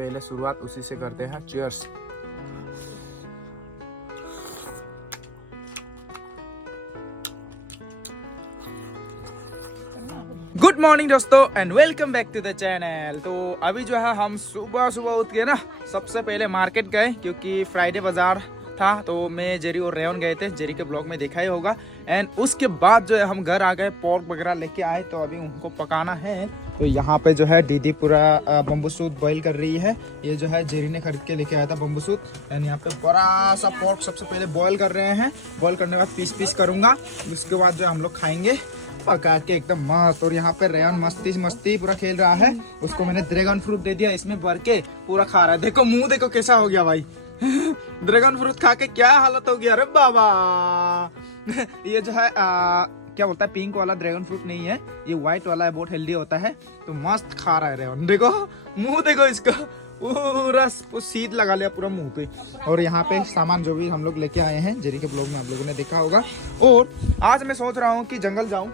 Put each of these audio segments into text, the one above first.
पहले शुरुआत उसी से करते हैं। चीयर्स। गुड मॉर्निंग दोस्तों and welcome back to the channel. तो अभी जो है हम सुबह सुबह उठ के ना सबसे पहले मार्केट गए, क्योंकि फ्राइडे बाजार था। तो मैं जेरी और रेयन गए थे, जेरी के ब्लॉग में देखा ही होगा। एंड उसके बाद जो है हम घर आ गए, पोर्क वगैरह लेके आए। तो अभी उनको पकाना है। तो यहाँ पे जो है दीदी पूरा बम्बू सूट बॉईल कर रही है। ये जो है जेरी ने खरीद के लेके आया था बम्बू सूट। एंड यहाँ पे बड़ा सा पोर्क सबसे पहले बॉईल कर रहे हैं। बॉईल करने के बाद पीस पीस करूंगा, उसके बाद जो हम लोग खाएंगे पका के एकदम मस्त। और यहाँ पे रेयन मस्ती मस्ती पूरा खेल रहा है। उसको मैंने ड्रैगन फ्रूट दे दिया, इसमें भर के पूरा खा रहा है। देखो मुंह देखो कैसा हो गया भाई। ड्रैगन फ्रूट खा के क्या हालत हो गया, अरे बाबा। ये जो है क्या बोलता है, पिंक वाला ड्रैगन फ्रूट नहीं है, ये व्हाइट वाला है, बहुत हेल्दी होता है। तो मस्त खा रहा है रेयन। देखो मुंह देखो इसका, पूरा सीध लगा लिया पूरा मुंह पे। और यहाँ पे सामान जो भी हम लोग लेके आए हैं, जेरी के ब्लॉग में आप लोगों ने देखा होगा। और आज मैं सोच रहा हूँ कि जंगल जाऊँ,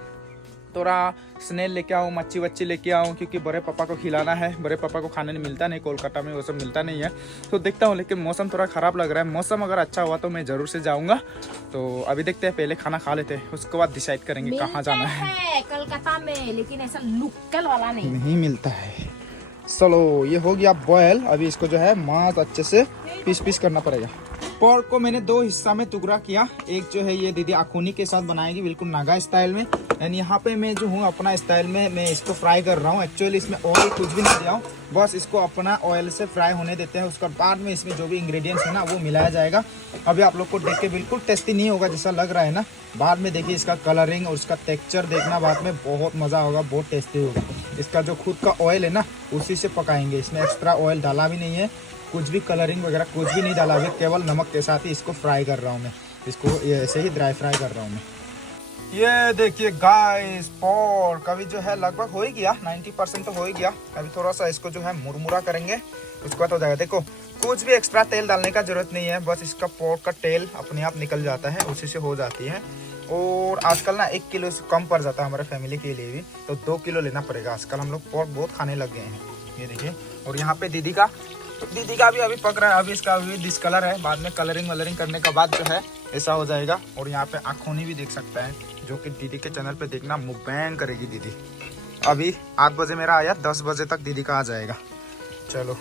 थोड़ा स्नेल लेके आऊँ, मच्छी वच्छी लेके आऊँ, क्योंकि बड़े पापा को खिलाना है। बड़े पापा को खाने नहीं मिलता, नहीं कोलकाता में वो सब मिलता नहीं है। तो देखता हूँ, लेकिन मौसम थोड़ा ख़राब लग रहा है। मौसम अगर अच्छा हुआ तो मैं ज़रूर से जाऊँगा। तो अभी देखते हैं, पहले खाना खा लेते हैं, उसके बाद डिसाइड करेंगे कहाँ जाना है। कोलकाता में, लेकिन ऐसा लोकल वाला नहीं मिलता है। चलो ये हो गया बॉयल। अभी इसको जो है मस्त अच्छे से पीस पीस करना पड़ेगा। पोर्क को मैंने दो हिस्सा में टुकड़ा किया। एक जो है ये दीदी आखूनी के साथ बनाएगी, बिल्कुल नागा स्टाइल में। एंड यहाँ पे मैं जो हूँ अपना स्टाइल में मैं इसको फ्राई कर रहा हूँ। एक्चुअली इसमें ऑयल कुछ भी नहीं दिया हूँ, बस इसको अपना ऑयल से फ्राई होने देते हैं। उसके बाद में इसमें जो भी इंग्रेडिएंट्स है ना वो मिलाया जाएगा। अभी आप लोग को देख के बिल्कुल टेस्टी नहीं होगा जैसा लग रहा है ना, बाद में देखिए इसका कलरिंग और उसका टेक्स्चर देखना, बाद में बहुत मज़ा होगा, बहुत टेस्टी होगा। इसका जो खुद का ऑयल है ना उसी से पकाएंगे, इसमें एक्स्ट्रा ऑयल डाला भी नहीं है, कुछ भी कलरिंग वगैरह कुछ भी नहीं डाला हुआ, केवल नमक के साथ ही इसको फ्राई कर रहा हूँ मैं। इसको ऐसे ही ड्राई फ्राई कर रहा हूँ मैं। ये देखिए गाइस, पोर्क अभी जो है लगभग हो ही गया, 90% तो हो ही गया। अभी थोड़ा सा इसको जो है मुरमुरा करेंगे, उसके बाद हो जाएगा। देखो कुछ भी एक्स्ट्रा तेल डालने का जरूरत नहीं है, बस इसका पोर्क का तेल अपने आप निकल जाता है, उसी से हो जाती है। और आजकल ना 1 किलो से कम पड़ जाता है हमारे फैमिली के लिए भी, तो 2 किलो लेना पड़ेगा। आजकल हम लोग पोर्क बहुत खाने लग गए हैं। ये देखिए। और यहाँ पे दीदी का भी अभी पक रहा है। अभी इसका अभी डिस्कलर है, बाद में कलरिंग वलरिंग करने के बाद जो है ऐसा हो जाएगा। और यहाँ पे आँखोनी भी देख सकता है, जो कि दीदी के चैनल पे देखना, मुकबैंग करेगी दीदी। अभी 8 बजे मेरा आया, 10 बजे तक दीदी का आ जाएगा। चलो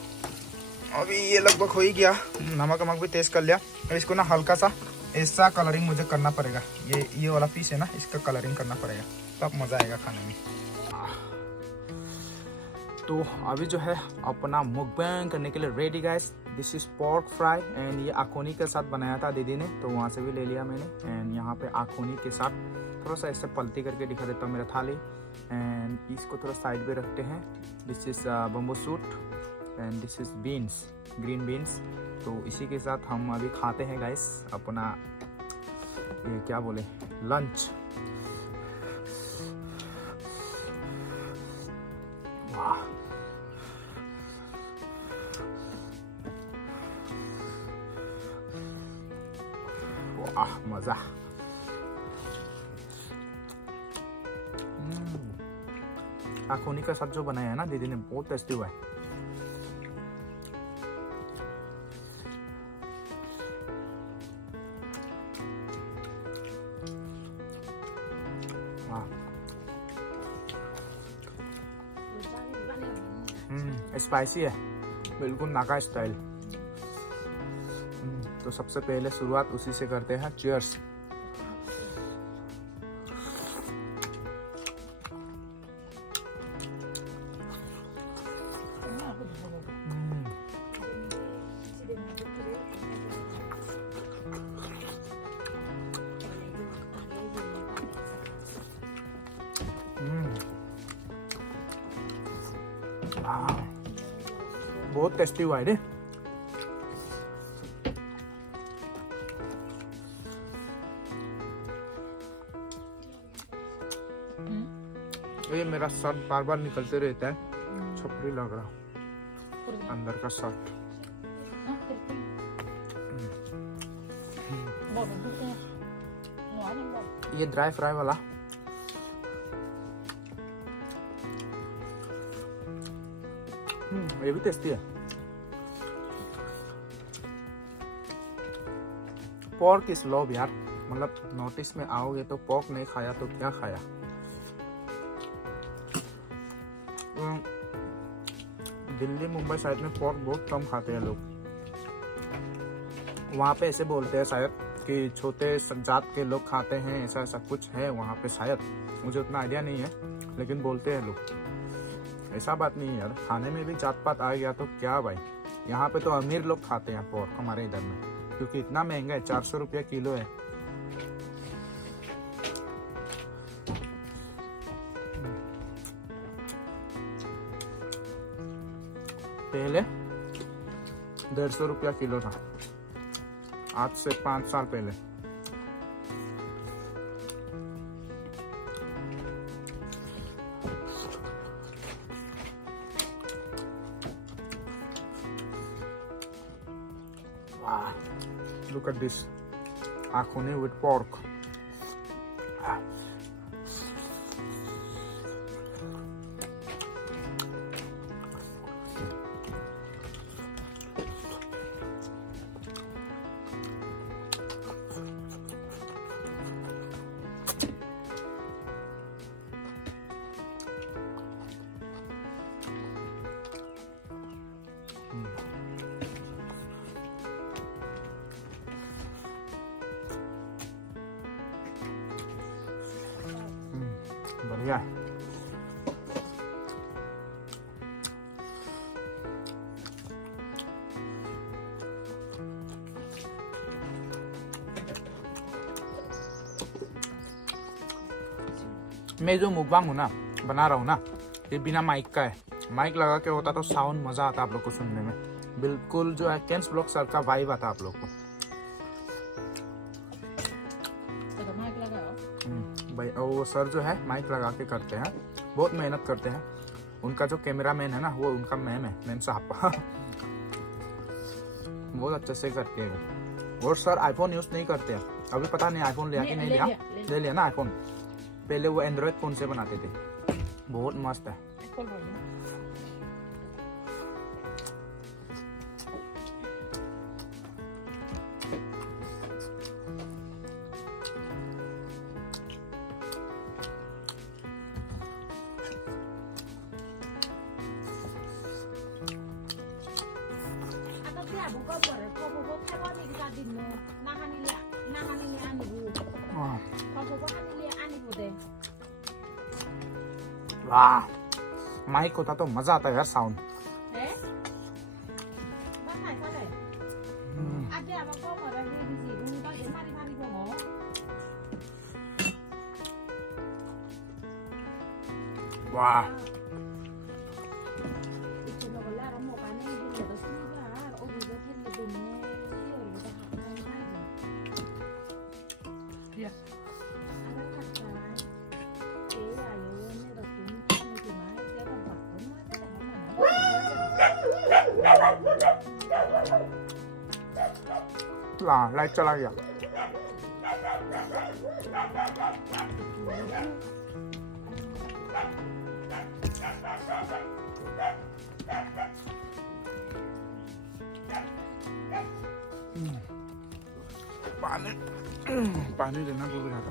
अभी ये लगभग हो ही गया। नमक वमक भी टेस्ट कर लिया। अब इसको ना हल्का सा ऐसा कलरिंग मुझे करना पड़ेगा। ये वाला पीस है ना, इसका कलरिंग करना पड़ेगा, तब मज़ा आएगा खाने में। तो अभी जो है अपना मुकबैंग करने के लिए ready guys. This is pork fry and ये आखोनी के साथ बनाया था दीदी ने, तो वहाँ से भी ले लिया मैंने। एंड यहाँ पे आखोनी के साथ थोड़ा सा ऐसे पलटी करके दिखा देता हूँ मेरा थाली। एंड इसको थोड़ा साइड पे रखते हैं। This is bamboo suit and this is beans, green beans. तो इसी के साथ हम अभी खाते हैं गाइस अपना, ये क्या बोले, लंच। वाह, वाह मजा। आखोनी का साथ जो बनाया है ना दीदी ने, बहुत टेस्टी हुआ है। स्पाइसी है, बिल्कुल नागा स्टाइल। तो सबसे पहले शुरुआत उसी से करते हैं। चीयर्स। बहुत टेस्टी हुआ है रे। ये मेरा शर्ट बार बार निकलते रहता है, छपरी लग रहा अंदर का शर्ट। ये ड्राई फ्राई वाला ये भी टेस्टी है। पोर्क इज लव यार, मतलब नोटिस में आओगे तो पोर्क नहीं खाया तो क्या खाया। दिल्ली मुंबई साइड में पोर्क बहुत कम खाते हैं लोग। वहाँ पे ऐसे बोलते हैं शायद कि छोटे जात के लोग खाते हैं, ऐसा ऐसा कुछ है वहाँ पे शायद, मुझे उतना आइडिया नहीं है, लेकिन बोलते हैं लोग। ऐसा बात नहीं है यार, खाने में भी जात पात आ गया तो क्या भाई। यहाँ पे तो अमीर लोग खाते हैं पोर्क हमारे इधर में, क्योंकि इतना महंगा है, 400 रुपया किलो है। पहले 150 रुपया किलो था, आज से 5 साल पहले। Wow, look at this akhuni with pork. बढ़िया है। मैं जो मुकबांग हूँ ना, बना रहा हूँ ना, ये बिना माइक का है। माइक लगा के होता तो साउंड मजा आता आप लोग को सुनने में, बिल्कुल जो है केंस ब्लॉग सर का वाइब आता आप लोग को। भाई वो सर जो है माइक लगा के करते हैं, बहुत मेहनत करते हैं। उनका जो कैमरा मैन है ना, वो उनका मैम है, मैम साहब बहुत अच्छे से करते हैं। और सर आईफोन यूज नहीं करते हैं, अभी पता नहीं आईफोन लिया कि नहीं लिया। ले लिया ना आईफोन, पहले वो एंड्रॉयड फोन से बनाते थे। बहुत मस्त है। वाह, माइक होता तो मजा आता है यार, साउंड। वाह, लाइट चला गया। पानी देना भूल गया था।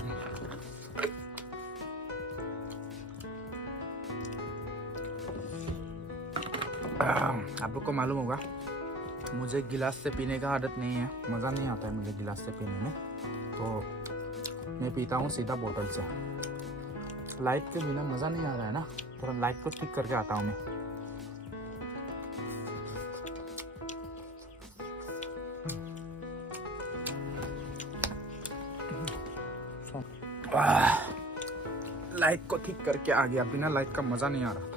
आप लोग को मालूम होगा मुझे गिलास से पीने का आदत नहीं है, मज़ा नहीं आता है मुझे गिलास से पीने में, तो मैं पीता हूँ सीधा बोतल से। लाइट के बिना मज़ा नहीं आ रहा है ना, थोड़ा लाइट को ठीक करके आता हूँ मैं। लाइट को ठीक करके आ गया, बिना लाइट का मज़ा नहीं आ रहा था।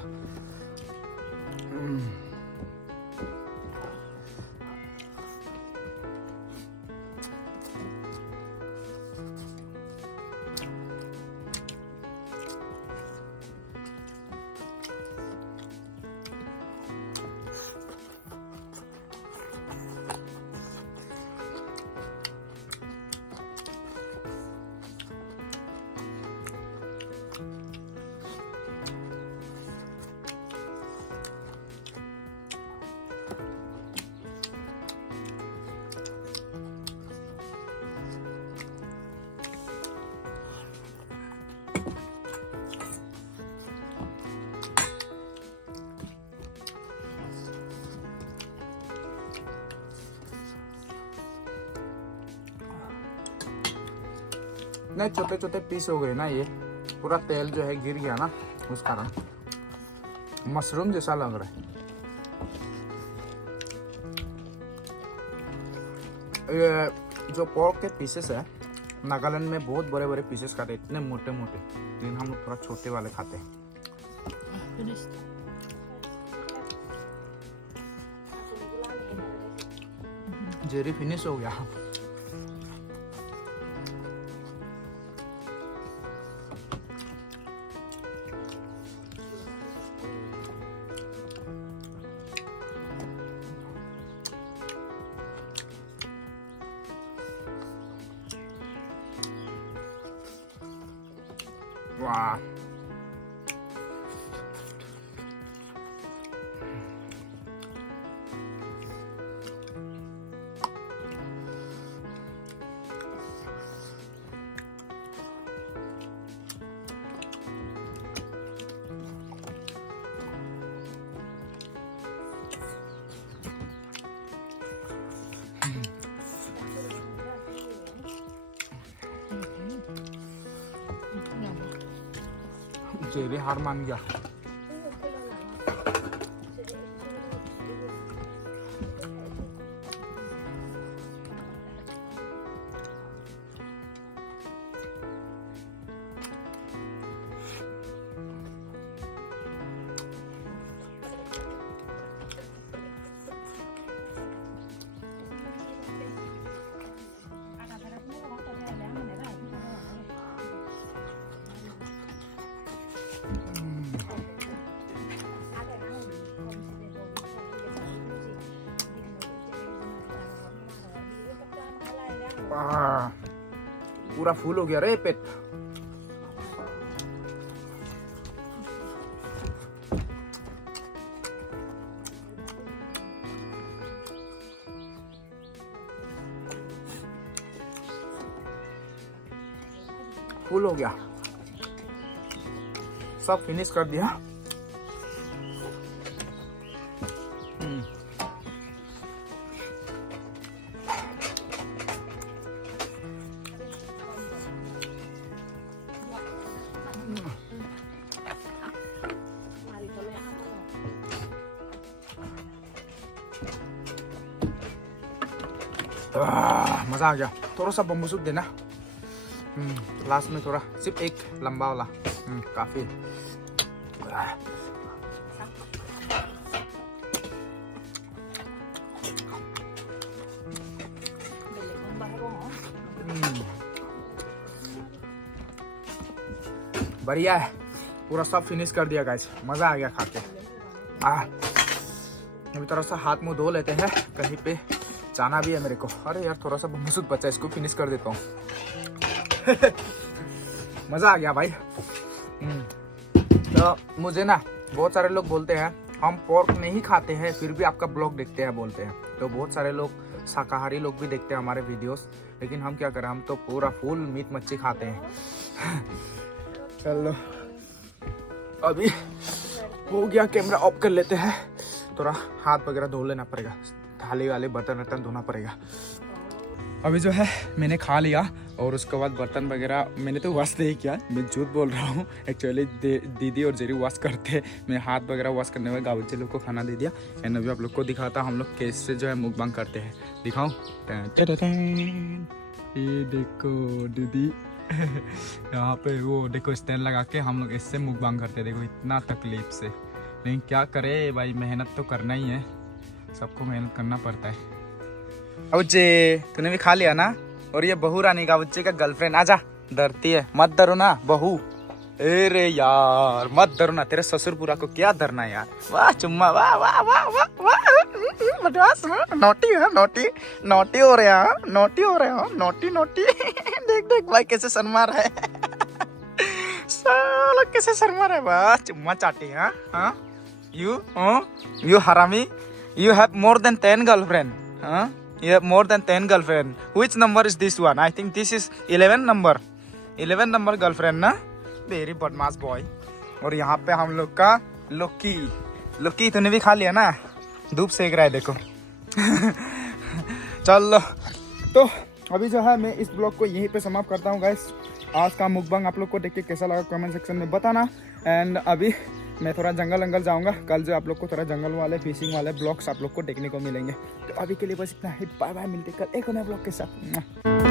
इतने छोटे छोटे पीस हो गए ना, ये पूरा तेल जो है गिर गया ना, उस कारण मशरूम जैसा लग रहा है। ये जो पोर्क के पीसेस है, नागालैंड में बहुत बड़े बड़े पीसेस खाते हैं, इतने मोटे मोटे, लेकिन हम लोग थोड़ा छोटे वाले खाते हैं। जेरी फिनिश हो गया। वाह, जेरी हार मान गया। पूरा फूल हो गया रे पेट। फुल हो गया, सब फिनिश कर दिया। मजा आ गया। थोड़ा सा बम्बू सूप देना लास्ट में, थोड़ा सिर्फ एक लंबा वाला, काफी। बढ़िया है, पूरा सब फिनिश कर दिया गाइस, मजा आ गया खा के। अभी थोड़ा सा हाथ मुंह धो लेते हैं, कहीं पे जाना भी है मेरे को। अरे यार थोड़ा सा बम्बू सूप बचा, इसको फिनिश कर देता हूँ। मजा आ गया भाई। तो मुझे ना बहुत सारे लोग बोलते हैं हम पोर्क नहीं खाते हैं फिर भी आपका ब्लॉग देखते हैं बोलते हैं। तो बहुत सारे लोग शाकाहारी लोग भी देखते हैं हमारे वीडियोस, लेकिन हम क्या करें, हम तो पूरा फुल मीट मच्छी खाते हैं। चलो अभी हो गया, कैमरा ऑफ कर लेते हैं। थोड़ा हाथ वगैरह धो लेना पड़ेगा, थाली वाले बर्तन वर्तन धोना पड़ेगा। अभी जो है मैंने खा लिया और उसके बाद बर्तन वगैरह मैंने तो वॉश नहीं किया, मैं झूठ बोल रहा हूँ। एक्चुअली दीदी और जेरी वॉश करते, मैं हाथ वगैरह वॉश करने में गाँव लोग को खाना दे दिया। एंड अभी आप लोग को दिखाता हम लोग कैसे जो है मुकबांग करते हैं, दिखाऊँ। ये देखो दीदी यहाँ पे वो देखो स्टैंड लगा के हम लोग इससे मुकबांग करते हैं, देखो इतना तकलीफ से। लेकिन क्या करे भाई, मेहनत तो करना ही है, सबको मेहनत करना पड़ता है। अबुच्चे तूने भी खा लिया ना, और ये बहू रानी का बच्चे का गर्लफ्रेंड, आजा, डरती है, मत डरो ना बहू। अरे यार मत डरो ना, तेरे ससुरपुरा को क्या डरना यार। वाह चुम्मा, वाह वाह वाह वाह वाह, बदमाश, नोटी है, नोटी नोटी हो रहे हैं, नोटी हो रहे हो, नोटी नोटी। देख देख भाई कैसे शर्मा रहा है, साला कैसे शर्मा रहा है। वाह चुम्मा चाटी, हाँ you harami, you have more than 10 girlfriend, you have more than 10 girlfriend. Which number is this one? I think this is 11 number, 11 number girlfriend ना, वेरी बदमाश बॉय। और यहाँ पे हम लोग का लोकी, लोकी तूने भी खा लिया ना, धूप सेक रहा है देखो। चलो तो अभी जो है मैं इस ब्लॉग को यहीं पे समाप्त करता हूँ गाइस। आज का मुकबंग आप लोग को देख के कैसा लगा कमेंट सेक्शन में बताना। एंड अभी मैं थोड़ा जंगल जाऊंगा, कल जो आप लोग को थोड़ा जंगल वाले फिशिंग वाले ब्लॉग्स आप लोग को देखने को मिलेंगे। तो अभी के लिए बस इतना ही, बाय बाय, मिलते कल एक नए ब्लॉग के साथ।